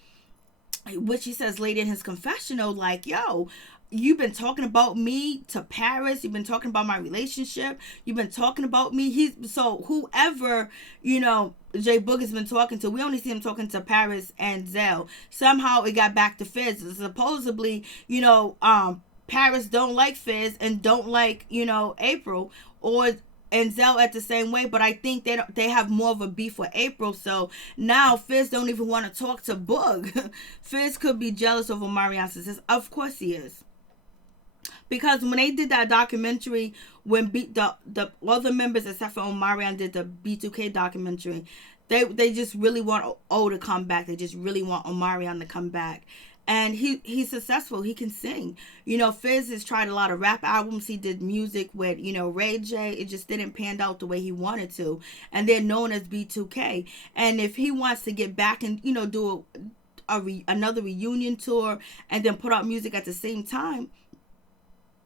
which he says later in his confessional, like, yo, you've been talking about me to Paris. You've been talking about my relationship. You've been talking about me. So whoever, J Boog has been talking to, we only see him talking to Paris and Zell. Somehow it got back to Fizz. Supposedly, Paris don't like Fizz and don't like, Apryl, and Zell at the same way, but I think they have more of a beef with Apryl. So now Fizz don't even want to talk to Boog. Fizz could be jealous of Omarion's success. Of course he is. Because when they did that documentary, when the other members except for Omarion did the B2K documentary, they just really want O to come back. They just really want Omarion to come back. and he's successful. He can sing. Fizz has tried a lot of rap albums. He did music with Ray J. It just didn't pan out the way he wanted to, and they're known as B2K. And if he wants to get back and do another reunion tour and then put out music at the same time,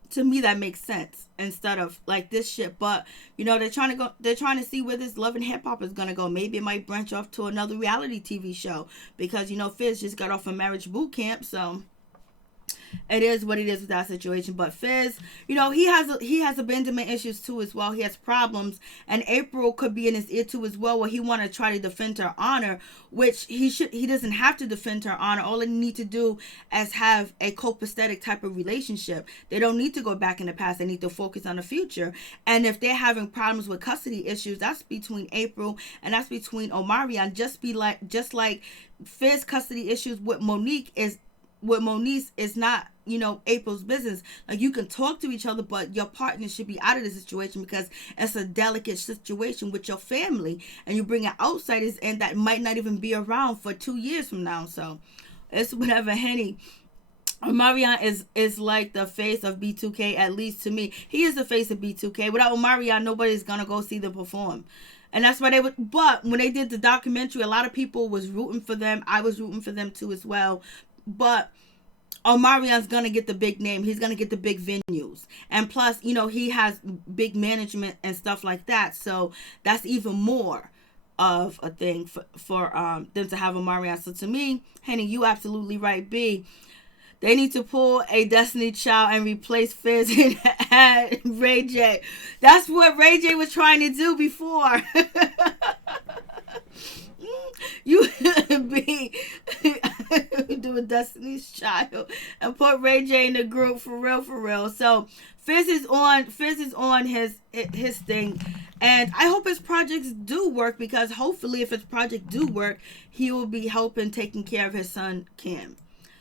to me that makes sense instead of like this shit. But they're trying to see where this Love and Hip Hop is gonna go. Maybe it might branch off to another reality TV show, because Fizz just got off a marriage boot camp, so it is what it is with that situation. But Fizz, he has abandonment issues too as well. He has problems, and Apryl could be in his ear too as well, where he want to try to defend her honor, which he doesn't have to defend her honor. All they need to do is have a copacetic type of relationship. They don't need to go back in the past. They need to focus on the future. And if they're having problems with custody issues, that's between Apryl and that's between Omarion. Just like Fizz custody issues with Monique is not, April's business. Like, you can talk to each other, but your partner should be out of the situation, because it's a delicate situation with your family, and you bring outsiders in that might not even be around for 2 years from now. So it's whatever. Henny, Omarion is like the face of B2K, at least to me. He is the face of B2K. Without Omarion, nobody's gonna go see them perform. And that's why but when they did the documentary, a lot of people was rooting for them. I was rooting for them too as well. But Omarion's gonna get the big name. He's gonna get the big venues, and plus, he has big management and stuff like that. So that's even more of a thing for them to have Omarion. So to me, Henny, you absolutely right. B, they need to pull a Destiny Child and replace Fizz and add Ray J. That's what Ray J was trying to do before. You be doing Destiny's Child and put Ray J in the group, for real. So Fizz is on his thing, and I hope his projects do work, because hopefully if his project do work, he will be helping taking care of his son Cam.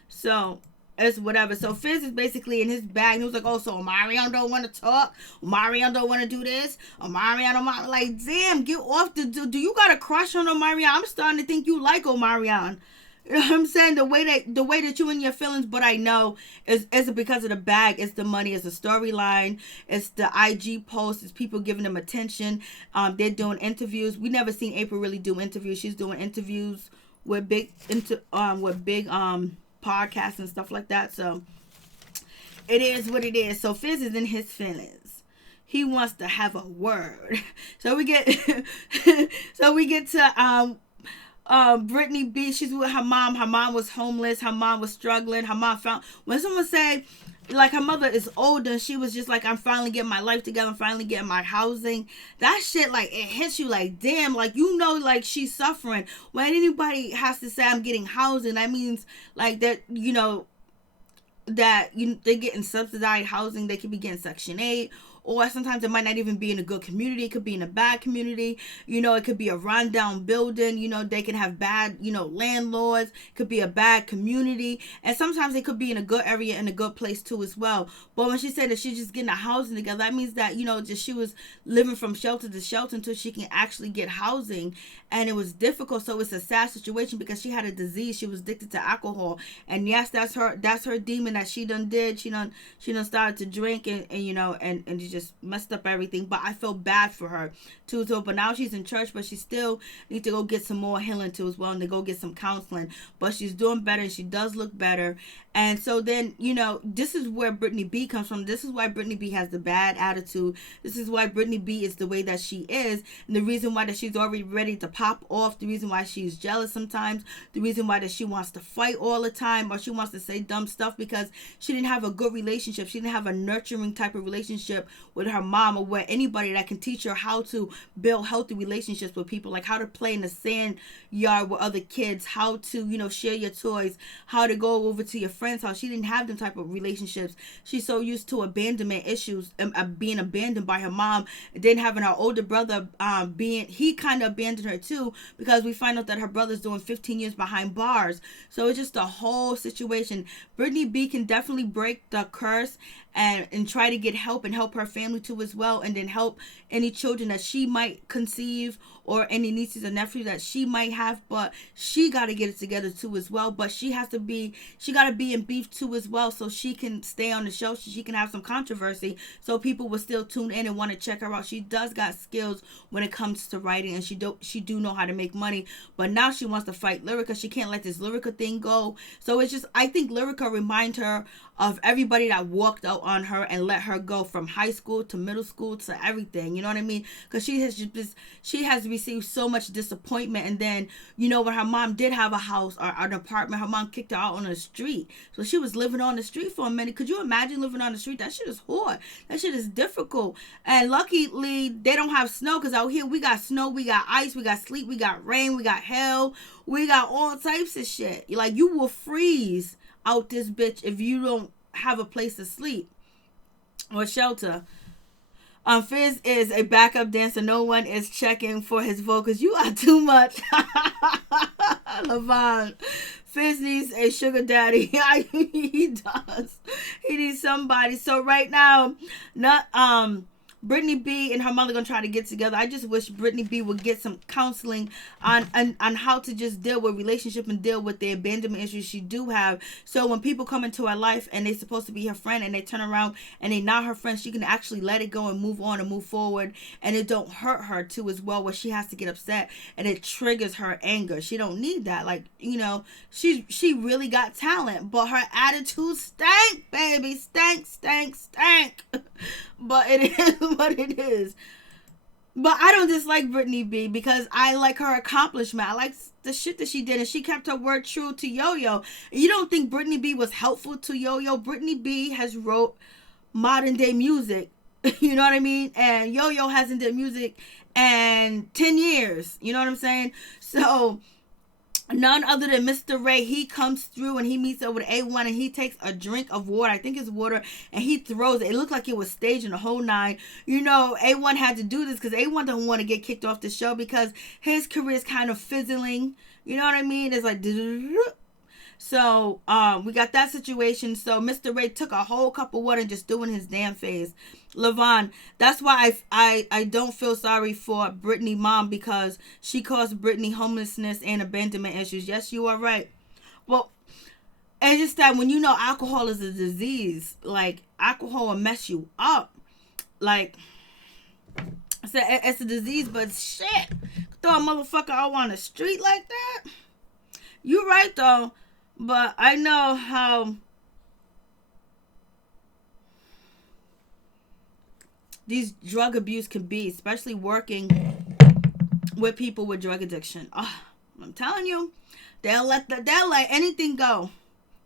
So it's whatever. So Fizz is basically in his bag. He was like, oh, so Omarion don't want to talk. Omarion don't want to do this. Omarion don't want, like, damn, get off the, do you got a crush on Omarion? I'm starting to think you like Omarion. You know what I'm saying? The way that you in your feelings, but I know it's because of the bag. It's the money. It's the storyline. It's the IG posts. It's people giving them attention. They're doing interviews. We never seen Apryl really do interviews. She's doing interviews with big podcasts and stuff like that. So it is what it is. So Fizz is in his feelings. He wants to have a word. So we get to Brittany B. She's with her mom. Her mom was homeless. Her mom was struggling. Her mom found, when someone say, like, her mother is older, she was just like, I'm finally getting my life together. I'm finally getting my housing. That shit, like, it hits you like, damn, like, like, she's suffering. When anybody has to say, I'm getting housing, that means, like, that, they're getting subsidized housing. They could be getting Section 8. Or sometimes it might not even be in a good community. It could be in a bad community. It could be a rundown building. They can have bad, landlords. It could be a bad community. And sometimes it could be in a good area and a good place too as well. But when she said that she's just getting a housing together, that means that, just she was living from shelter to shelter until she can actually get housing. And it was difficult. So it's a sad situation, because she had a disease. She was addicted to alcohol. And yes, that's her demon that she done did. She done started to drink and she just messed up everything. But I feel bad for her too. So, but now she's in church, but she still needs to go get some more healing too as well, and to go get some counseling. But she's doing better, and she does look better. And so then, this is where Brittany B comes from. This is why Brittany B has the bad attitude. This is why Brittany B is the way that she is. And the reason why that she's already ready to pop off. The reason why she's jealous sometimes. The reason why that she wants to fight all the time, or she wants to say dumb stuff, because she didn't have a good relationship. She didn't have a nurturing type of relationship with her mom, or with anybody that can teach her how to build healthy relationships with people, like how to play in the sand yard with other kids, how to, share your toys, how to go over to your friend's house. She didn't have them type of relationships. She's so used to abandonment issues, being abandoned by her mom, and then having her older brother he kind of abandoned her too, because we find out that her brother's doing 15 years behind bars. So it's just a whole situation. Brittany B can definitely break the curse and try to get help and help her family too as well, and then help any children that she might conceive or any nieces or nephews that she might have. But she got to get it together too as well. But she got to be in beef too as well, so she can stay on the show, so she can have some controversy, so people will still tune in and want to check her out. She does got skills when it comes to writing, and she do know how to make money. But now she wants to fight Lyrica. She can't let this Lyrica thing go. So it's just, I think Lyrica remind her of everybody that walked out on her and let her go from high school to middle school to everything. You know what I mean? Because she has received so much disappointment. And then, you know, when her mom did have a house or an apartment, her mom kicked her out on the street. So she was living on the street for a minute. Could you imagine living on the street? That shit is hard. That shit is difficult. And luckily, they don't have snow, because out here we got snow, we got ice, we got sleet, we got rain, we got hail, we got all types of shit. Like, you will freeze out this bitch if you don't have a place to sleep or shelter. Fizz is a backup dancer. No one is checking for his vocals. You are too much. Levon. Fizz needs a sugar daddy. He does. He needs somebody. So right now, Brittany B and her mother gonna try to get together. I just wish Brittany B would get some counseling on how to just deal with relationship and deal with the abandonment issues she do have. So when people come into her life and they're supposed to be her friend and they turn around and they not her friend, she can actually let it go and move on and move forward, and it don't hurt her too as well, where she has to get upset and it triggers her anger. She don't need that. Like, you know, she really got talent, but her attitude stank, baby. Stank. But it is what it is. But I don't dislike Brittany B, because I like her accomplishment. I like the shit that she did, and she kept her word true to Yo-Yo. You don't think Brittany B was helpful to Yo-Yo? Brittany B has wrote modern day music. You know what I mean? And Yo-Yo hasn't did music in 10 years. You know what I'm saying? So none other than Mr. Ray, he comes through and he meets up with A1 and he takes a drink of water. I think it's water, and he throws it. It looked like it was staged in the whole nine. You know, A1 had to do this because A1 don't want to get kicked off the show because his career is kind of fizzling. You know what I mean? It's like, so we got that situation. So Mr. Ray took a whole cup of water and just doing his damn face. Levon, that's why I don't feel sorry for Brittany mom, because she caused Brittany homelessness and abandonment issues. Yes, you are right. Well, it's just that when you know alcohol is a disease, like, alcohol will mess you up. Like, it's a disease, but shit, throw a motherfucker out on the street like that? You right though, but I know how these drug abuse can be, especially working with people with drug addiction. I'm telling you, they'll let anything go.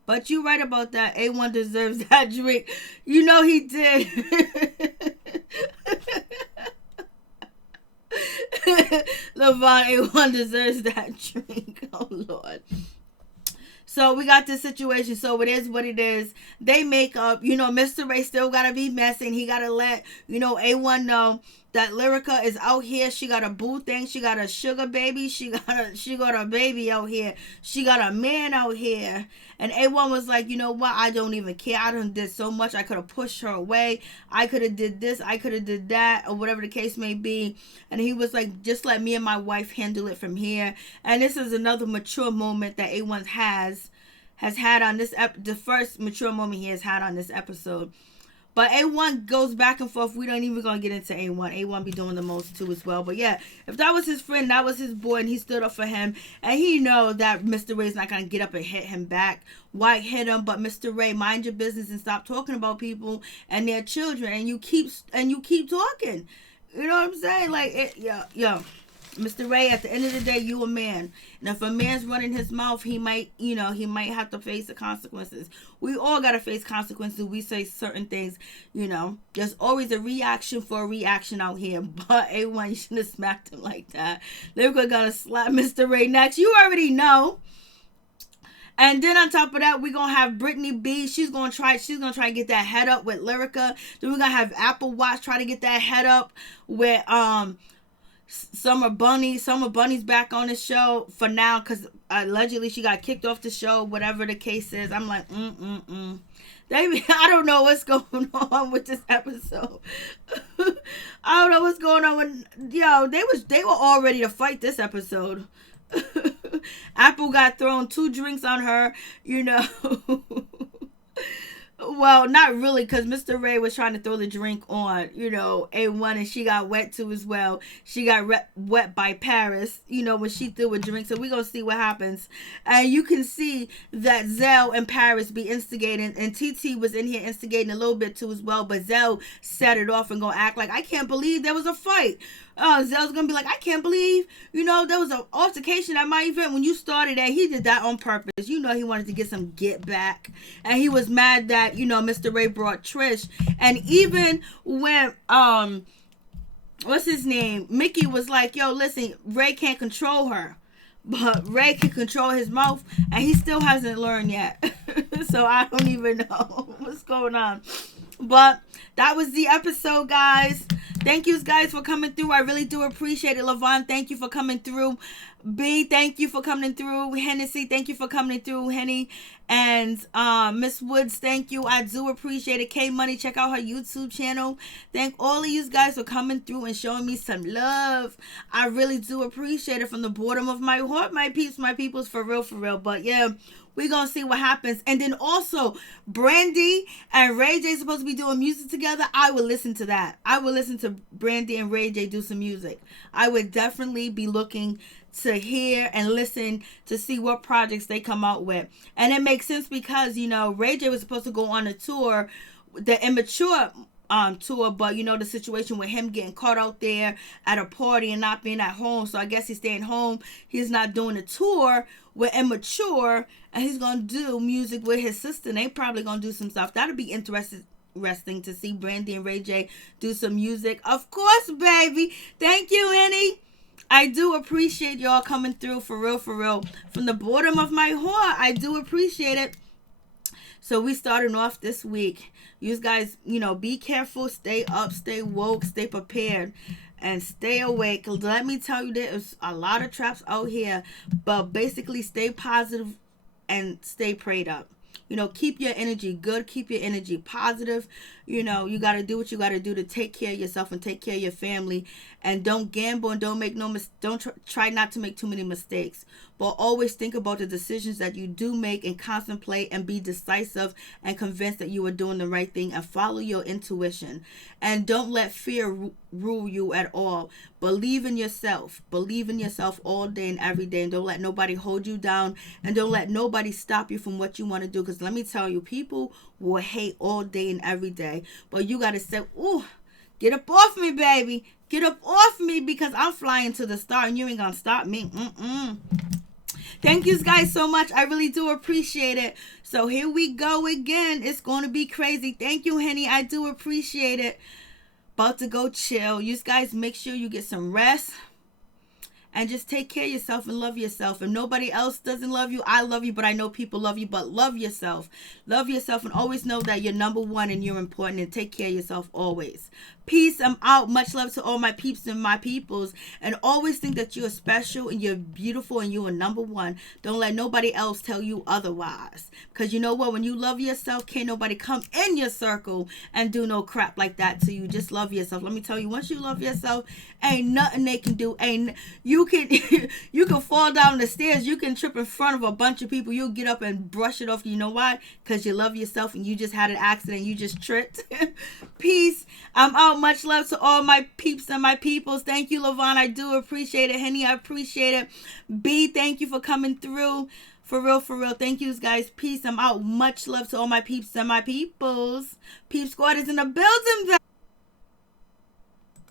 But you right about that. A1 deserves that drink. You know he did. Levon, A1 deserves that drink. Oh Lord. So we got this situation. So it is what it is. They make up. You know, Mr. Ray still gotta be messing. He gotta let, you know, A1 know that Lyrica is out here. She got a boo thing. She got a sugar baby. She got a baby out here. She got a man out here. And A1 was like, you know what? I don't even care. I done did so much. I could have pushed her away. I could have did this. I could have did that, or whatever the case may be. And he was like, just let me and my wife handle it from here. And this is another mature moment that A1 has had on this the first mature moment he has had on this episode. But A1 goes back and forth. We don't even gonna get into A1. A1 be doing the most too as well. But yeah, if that was his friend, that was his boy, and he stood up for him, and he know that Mr. Ray's not gonna get up and hit him back. Why hit him? But Mr. Ray, mind your business and stop talking about people and their children. And you keep talking. You know what I'm saying? Like, yo. Mr. Ray, at the end of the day, you a man. And if a man's running his mouth, he might have to face the consequences. We all got to face consequences. We say certain things, you know. There's always a reaction for a reaction out here. But A1, you shouldn't have smacked him like that. Lyrica gonna slap Mr. Ray next. You already know. And then on top of that, we're gonna have Brittany B. She's gonna try to get that head up with Lyrica. Then we're gonna have Apple Watch try to get that head up with Summer Bunny's back on the show for now, because allegedly she got kicked off the show, whatever the case is. I'm like, I don't know what's going on with this episode. I don't know what's going on with, they were all ready to fight this episode. Apryl got thrown 2 drinks on her, you know. Well, not really, because Mr. Ray was trying to throw the drink on, A1, and she got wet too as well. She got wet by Paris, when she threw a drink. So we're going to see what happens. And you can see that Zell and Paris be instigating, and TT was in here instigating a little bit too as well. But Zell set it off and going to act like, I can't believe there was a fight. Zell's gonna be like, I can't believe, there was an altercation at my event when you started that. He did that on purpose. He wanted to get some get back. And he was mad that, Mr. Ray brought Trish. And even when, what's his name? Micky was like, yo, listen, Ray can't control her. But Ray can control his mouth, and he still hasn't learned yet. So I don't even know what's going on. But that was the episode, guys. Thank you guys for coming through. I really do appreciate it. Lavon, thank you for coming through. B, thank you for coming through. Hennessy, thank you for coming through. Henny and Miss Woods, thank you. I do appreciate it. K Money, check out her YouTube channel. Thank all of you guys for coming through and showing me some love. I really do appreciate it from the bottom of my heart, my peeps, my peoples, for real, for real. But yeah, we're going to see what happens. And then also, Brandy and Ray J supposed to be doing music together. I would listen to that. I would listen to Brandy and Ray J do some music. I would definitely be looking to hear and listen to see what projects they come out with. And it makes sense because, Ray J was supposed to go on a tour, the Immature tour, but the situation with him getting caught out there at a party and not being at home. So I guess he's staying home. He's not doing a tour with Immature, and he's gonna do music with his sister. And they probably gonna do some stuff. That'll be interesting to see Brandy and Ray J do some music. Of course, baby. Thank you, Henny. I do appreciate y'all coming through, for real, for real. From the bottom of my heart, I do appreciate it. So we starting off this week. You guys, be careful, stay up, stay woke, stay prepared, and stay awake. Let me tell you, there's a lot of traps out here, but basically stay positive and stay prayed up. Keep your energy good, keep your energy positive. You got to do what you got to do to take care of yourself and take care of your family. And don't gamble and don't make try not to make too many mistakes. But always think about the decisions that you do make and contemplate and be decisive and convinced that you are doing the right thing, and follow your intuition. And don't let fear rule you at all. Believe in yourself. Believe in yourself all day and every day. And don't let nobody hold you down. And don't let nobody stop you from what you want to do. Because let me tell you, people will hate all day and every day. But you got to say, ooh, get up off me, baby. Get up off me, because I'm flying to the star and you ain't going to stop me. Thank you guys so much. I really do appreciate it. So here we go again. It's going to be crazy. Thank you, Henny. I do appreciate it. About to go chill. You guys make sure you get some rest. And just take care of yourself and love yourself. If nobody else doesn't love you, I love you, but I know people love you. But love yourself. Love yourself and always know that you're number one and you're important, and take care of yourself always. Peace. I'm out. Much love to all my peeps and my peoples. And always think that you're special and you're beautiful and you are number one. Don't let nobody else tell you otherwise. Because you know what? When you love yourself, can't nobody come in your circle and do no crap like that to you. Just love yourself. Let me tell you, once you love yourself, ain't nothing they can do. You can fall down the stairs. You can trip in front of a bunch of people. You'll get up and brush it off. You know why? Because you love yourself and you just had an accident. You just tripped. Peace. I'm out. Much love to all my peeps and my peoples. Thank you, Lavon. I do appreciate it. Henny, I appreciate it. B, thank you for coming through. For real, for real. Thank you, guys. Peace. I'm out. Much love to all my peeps and my peoples. Peep Squad is in the building.